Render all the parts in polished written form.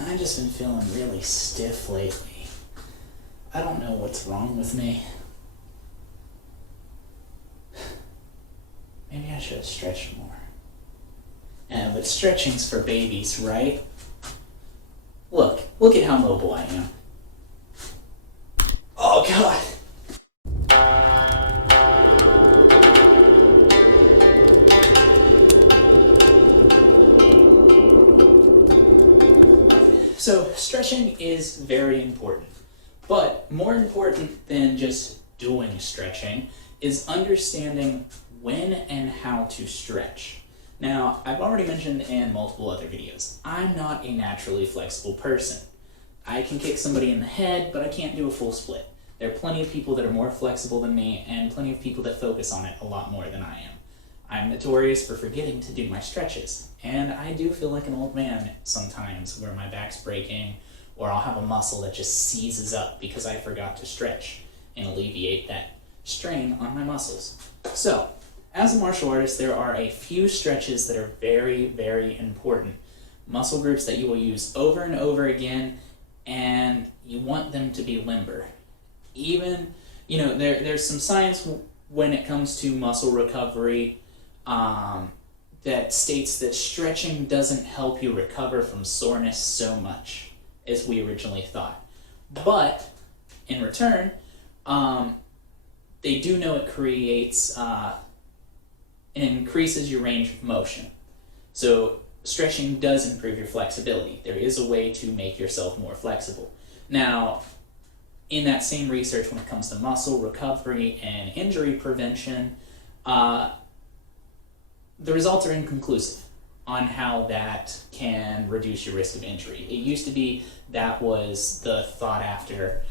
I've just been feeling really stiff lately. I don't know what's wrong with me. Maybe I should have stretched more. Yeah, but stretching's for babies, right? Look at how mobile I am. Oh God! So stretching is very important, but more important than just doing stretching is understanding when and how to stretch. Now, I've already mentioned in multiple other videos, I'm not a naturally flexible person. I can kick somebody in the head, but I can't do a full split. There are plenty of people that are more flexible than me, and plenty of people that focus on it a lot more than I am. I'm notorious for forgetting to do my stretches, and I do feel like an old man sometimes where my back's breaking, or I'll have a muscle that just seizes up because I forgot to stretch and alleviate that strain on my muscles. So, as a martial artist, there are a few stretches that are very, very important. Muscle groups that you will use over and over again, and you want them to be limber. Even, there's some science when it comes to muscle recovery that states that stretching doesn't help you recover from soreness so much as we originally thought. But, in return, they do know it creates, it increases your range of motion. So, stretching does improve your flexibility. There is a way to make yourself more flexible. Now, in that same research when it comes to muscle recovery and injury prevention, the results are inconclusive on how that can reduce your risk of injury. It used to be that was the thought after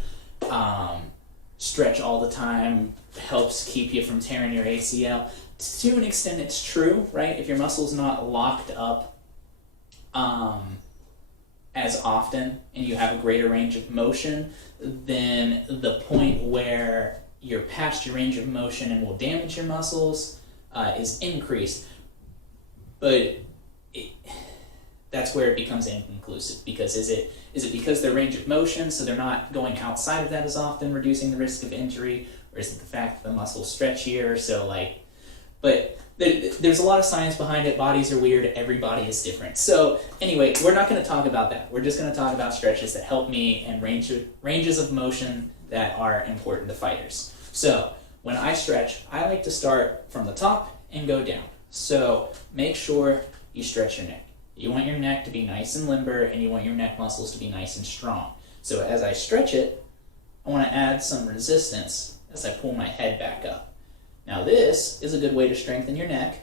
stretch all the time helps keep you from tearing your ACL. To an extent, it's true, right? If your muscle's not locked up as often and you have a greater range of motion, then the point where you're past your range of motion and will damage your muscles is increased. But that's where it becomes inconclusive, because is it because their range of motion, so they're not going outside of that as often, reducing the risk of injury, or is it the fact that the muscle's stretchier? But there's a lot of science behind it. Bodies are weird. Everybody is different. So anyway, we're not going to talk about that. We're just going to talk about stretches that help me and ranges of motion that are important to fighters. So when I stretch, I like to start from the top and go down. So make sure you stretch your neck. You want your neck to be nice and limber, and you want your neck muscles to be nice and strong. So as I stretch it, I want to add some resistance as I pull my head back up. Now this is a good way to strengthen your neck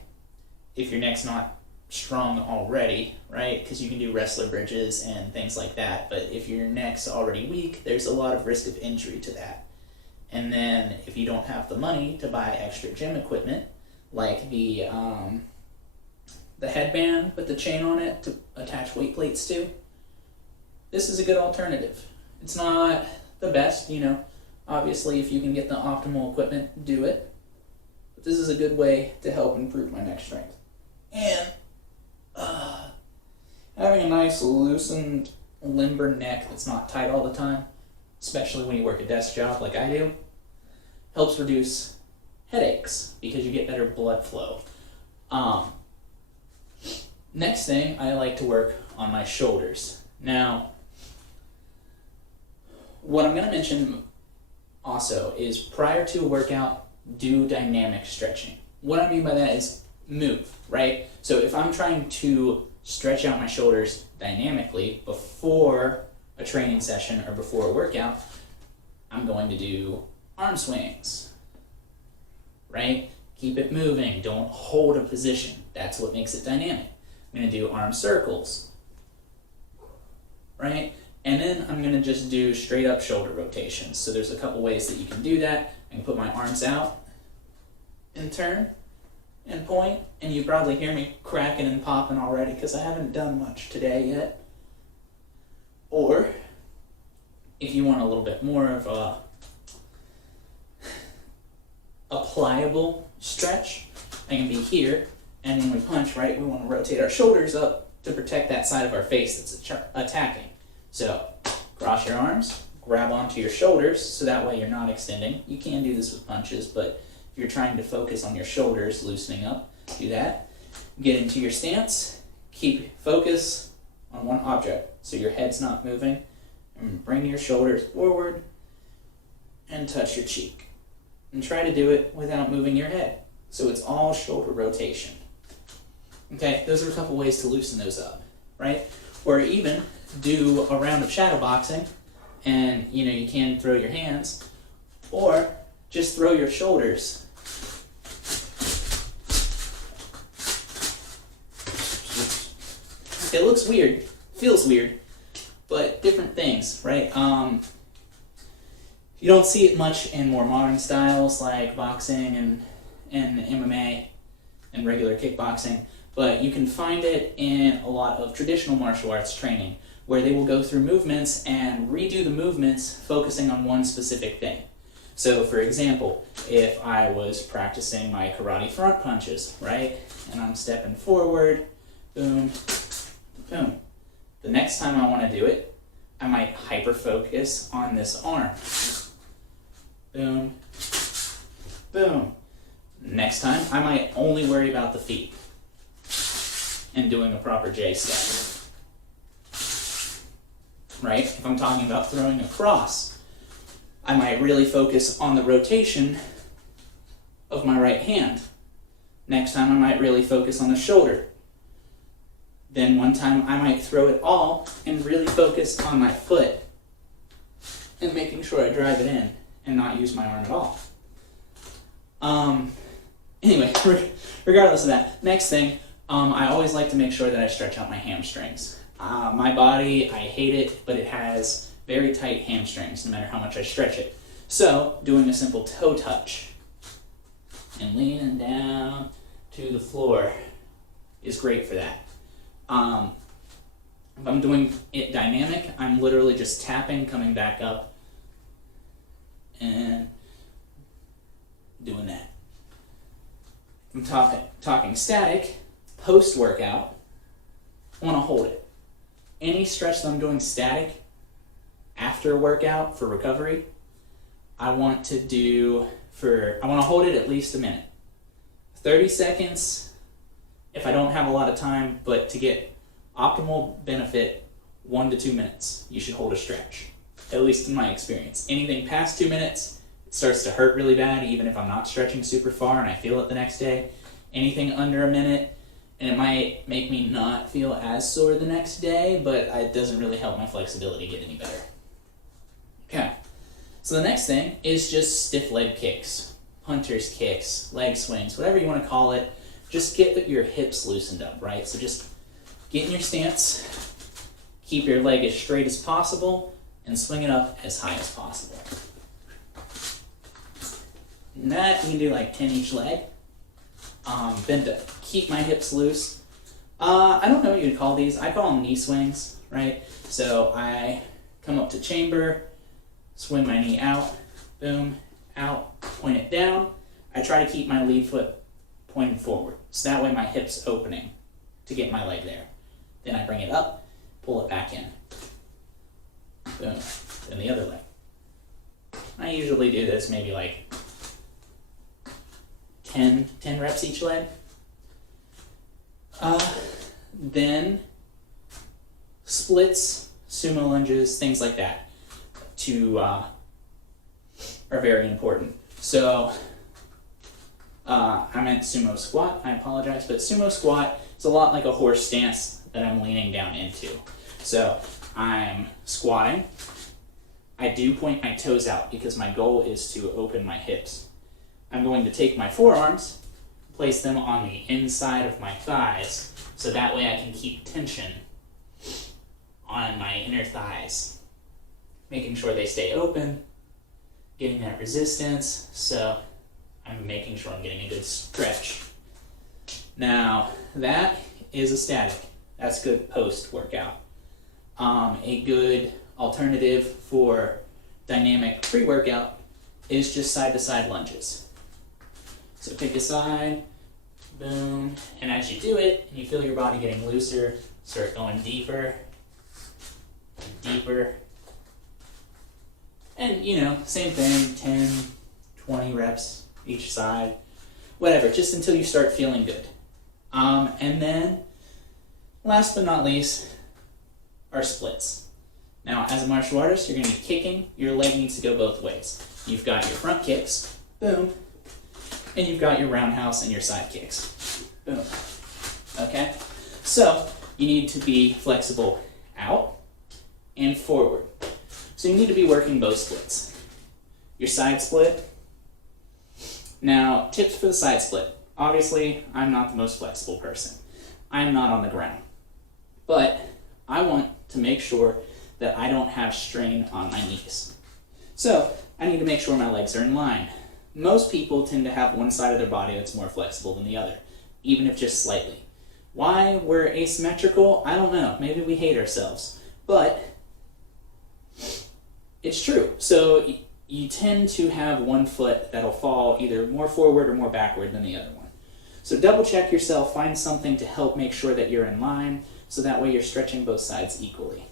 if your neck's not strong already, right? Because you can do wrestler bridges and things like that. But if your neck's already weak, there's a lot of risk of injury to that. And then if you don't have the money to buy extra gym equipment, like the headband with the chain on it to attach weight plates to, this is a good alternative. It's not the best, obviously if you can get the optimal equipment, do it. But this is a good way to help improve my neck strength. And having a nice loosened, limber neck that's not tight all the time, especially when you work a desk job like I do, helps reduce headaches because you get better blood flow. Next thing, I like to work on my shoulders. Now, what I'm going to mention also is prior to a workout, do dynamic stretching. What I mean by that is move, right? So if I'm trying to stretch out my shoulders dynamically before a training session or before a workout, I'm going to do arm swings, right? Keep it moving. Don't hold a position. That's what makes it dynamic. I'm going to do arm circles, right? And then I'm going to just do straight up shoulder rotations. So there's a couple ways that you can do that. I can put my arms out and turn and point, and you probably hear me cracking and popping already because I haven't done much today yet. Or if you want a little bit more of a pliable stretch, I can be here, and when we punch, right, we want to rotate our shoulders up to protect that side of our face that's attacking. So cross your arms, grab onto your shoulders so that way you're not extending. You can do this with punches, but if you're trying to focus on your shoulders loosening up, do that. Get into your stance, keep focus on one object so your head's not moving, and bring your shoulders forward and touch your cheek. And try to do it without moving your head. So it's all shoulder rotation. Okay, those are a couple ways to loosen those up, right? Or even do a round of shadow boxing, and you can throw your hands, or just throw your shoulders. It looks weird, feels weird, but different things, right? You don't see it much in more modern styles like boxing and MMA and regular kickboxing, but you can find it in a lot of traditional martial arts training where they will go through movements and redo the movements focusing on one specific thing. So for example, if I was practicing my karate front punches, right, and I'm stepping forward, boom, boom. The next time I want to do it, I might hyper-focus on this arm. Boom, boom. Next time, I might only worry about the feet and doing a proper J step. Right? If I'm talking about throwing a cross, I might really focus on the rotation of my right hand. Next time, I might really focus on the shoulder. Then one time, I might throw it all and really focus on my foot and making sure I drive it in and not use my arm at all. Anyway, regardless of that, next thing, I always like to make sure that I stretch out my hamstrings. My body, I hate it, but it has very tight hamstrings no matter how much I stretch it. So, doing a simple toe touch and leaning down to the floor is great for that. If I'm doing it dynamic, I'm literally just tapping, coming back up, and doing that. I'm talking static, post-workout, I want to hold it. Any stretch that I'm doing static after a workout for recovery, I want to hold it at least a minute. 30 seconds if I don't have a lot of time, but to get optimal benefit, 1 to 2 minutes, you should hold a stretch. At least in my experience. Anything past 2 minutes, it starts to hurt really bad, even if I'm not stretching super far and I feel it the next day. Anything under a minute, and it might make me not feel as sore the next day, but it doesn't really help my flexibility get any better. Okay, so the next thing is just stiff leg kicks, punter's kicks, leg swings, whatever you want to call it. Just get your hips loosened up, right? So just get in your stance, keep your leg as straight as possible, and swing it up as high as possible. And that, you can do like 10 each leg. Then to keep my hips loose, I don't know what you'd call these. I call them knee swings, right? So I come up to chamber, swing my knee out, boom, out, point it down. I try to keep my lead foot pointed forward. So that way my hip's opening to get my leg there. Then I bring it up, pull it back in. Boom. Then the other leg. I usually do this maybe like 10 reps each leg. Then splits, sumo lunges, things like that are very important. So I meant sumo squat, I apologize, but sumo squat is a lot like a horse stance that I'm leaning down into. So I'm squatting. I do point my toes out because my goal is to open my hips. I'm going to take my forearms, place them on the inside of my thighs, so that way I can keep tension on my inner thighs, making sure they stay open, getting that resistance, so I'm making sure I'm getting a good stretch. Now, that is a static. That's good post-workout. A good alternative for dynamic pre-workout is just side-to-side lunges. So pick a side, boom, and as you do it, and you feel your body getting looser, Start going deeper, deeper. And, you know, same thing, 10, 20 reps each side, whatever, just until you start feeling good. And then, last but not least, are splits. Now, as a martial artist, you're going to be kicking. Your leg needs to go both ways. You've got your front kicks, boom, and you've got your roundhouse and your side kicks, boom. Okay? So, you need to be flexible out and forward. So you need to be working both splits. Your side split. Now, tips for the side split. Obviously, I'm not the most flexible person. I'm not on the ground. But I want to make sure that I don't have strain on my knees. So I need to make sure my legs are in line. Most people tend to have one side of their body that's more flexible than the other, even if just slightly. Why we're asymmetrical, I don't know. Maybe we hate ourselves. But it's true. So you tend to have one foot that'll fall either more forward or more backward than the other one. So double check yourself, find something to help make sure that you're in line, so that way you're stretching both sides equally.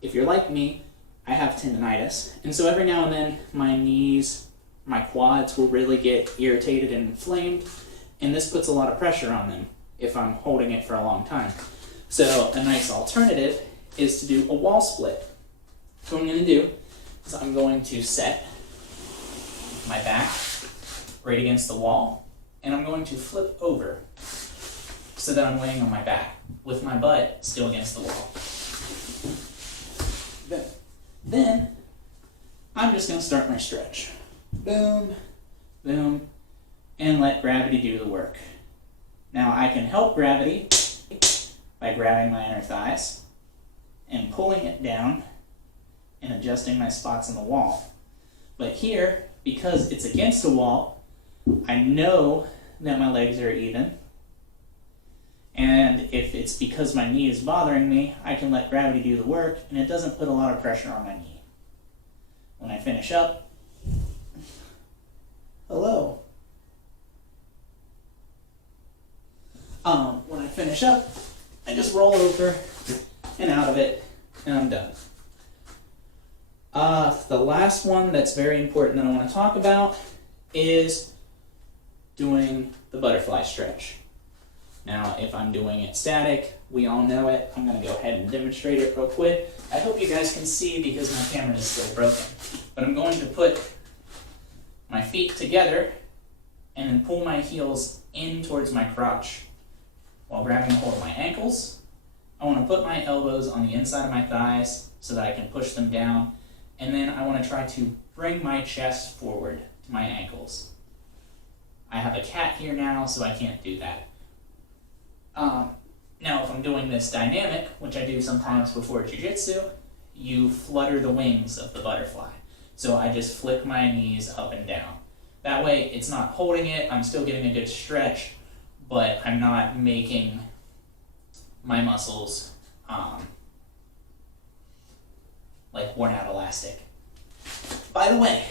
If you're like me, I have tendinitis, and so every now and then my knees, my quads will really get irritated and inflamed, and this puts a lot of pressure on them if I'm holding it for a long time. So a nice alternative is to do a wall split. So what I'm going to do is I'm going to set my back right against the wall, and I'm going to flip over so that I'm laying on my back with my butt still against the wall. Then I'm just going to start my stretch. Boom, boom, and let gravity do the work. Now I can help gravity by grabbing my inner thighs and pulling it down and adjusting my spots in the wall. But here, because it's against the wall, I know that my legs are even. And if it's because my knee is bothering me, I can let gravity do the work, and it doesn't put a lot of pressure on my knee. When I finish up, hello. When I finish up, I just roll over and out of it, and I'm done. The last one that's very important that I want to talk about is doing the butterfly stretch. Now, if I'm doing it static, we all know it. I'm going to go ahead and demonstrate it real quick. I hope you guys can see because my camera is still broken. But I'm going to put my feet together and then pull my heels in towards my crotch while grabbing a hold of my ankles. I want to put my elbows on the inside of my thighs so that I can push them down. And then I want to try to bring my chest forward to my ankles. I have a cat here now, so I can't do that. Now, if I'm doing this dynamic, which I do sometimes before jiu-jitsu, you flutter the wings of the butterfly. So I just flick my knees up and down. That way, it's not holding it, I'm still getting a good stretch, but I'm not making my muscles like worn out elastic. By the way,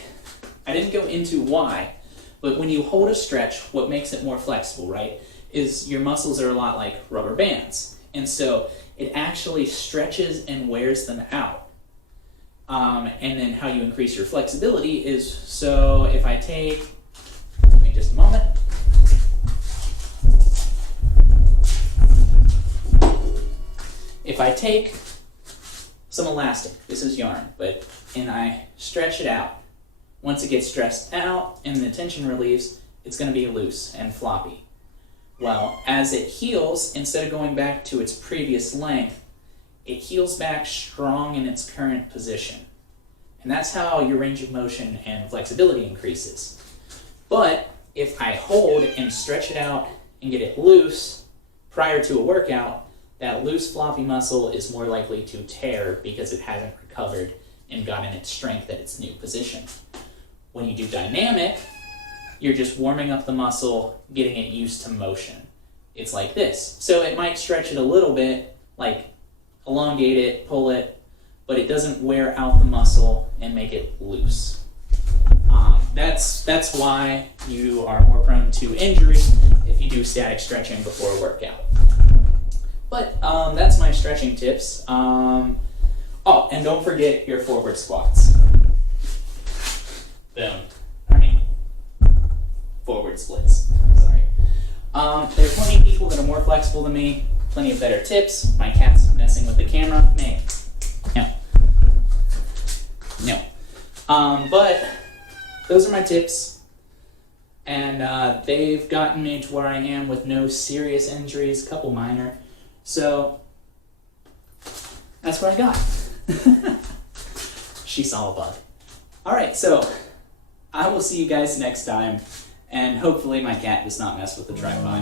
I didn't go into why, but when you hold a stretch, what makes it more flexible, right, is your muscles are a lot like rubber bands. And so it actually stretches and wears them out. And then how you increase your flexibility is, so if I take, give me just a moment. If I take some elastic, this is yarn, and I stretch it out, once it gets stretched out and the tension relieves, it's going to be loose and floppy. Well, as it heals, instead of going back to its previous length, it heals back strong in its current position. And that's how your range of motion and flexibility increases. But if I hold and stretch it out and get it loose prior to a workout, that loose floppy muscle is more likely to tear because it hasn't recovered and gotten its strength at its new position. When you do dynamic, you're just warming up the muscle, getting it used to motion. It's like this. So it might stretch it a little bit, like elongate it, pull it, but it doesn't wear out the muscle and make it loose. That's why you are more prone to injury if you do static stretching before a workout. But that's my stretching tips. Oh, and don't forget your forward squats. Boom. Forward splits. Sorry. There are plenty of people that are more flexible than me, plenty of better tips. My cat's messing with the camera. No. But those are my tips, and they've gotten me to where I am with no serious injuries, a couple minor. So that's what I got. She saw a bug. Alright, so I will see you guys next time, and hopefully my cat does not mess with the tripod.